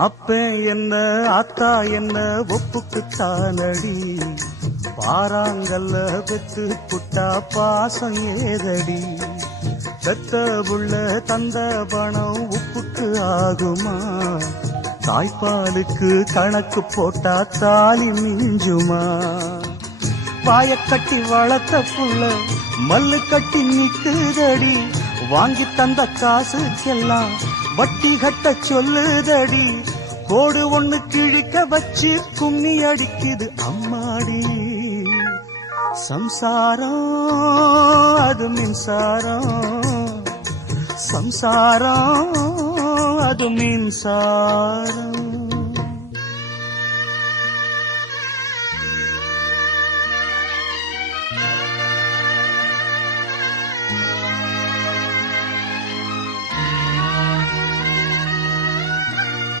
அப்ப என்ன அத்தா என்ன ஒப்புக்கு தானடி? பாறாங்கல்ல பெத்து புட்டா பாசம் ஏதடி? பெத்த புள்ள தந்த பணம் உப்புக்கு ஆகுமா? தாய்ப்பாலுக்கு கணக்கு போட்டா தாலி மிஞ்சுமா? பாய கட்டி வளர்த்த புள்ள மல்லு கட்டி நிக்குதடி. வாங்கி தந்த காசுக்கெல்லாம் வட்டி கட்ட சொல்லுதடி. கோடு ஒண்ணு கிழிக்க வச்சு கும்மி அடிக்குது அம்மாடி. சம்சாரம் அது மின்சாரம். சம்சாரம் அது மின்சாரம்.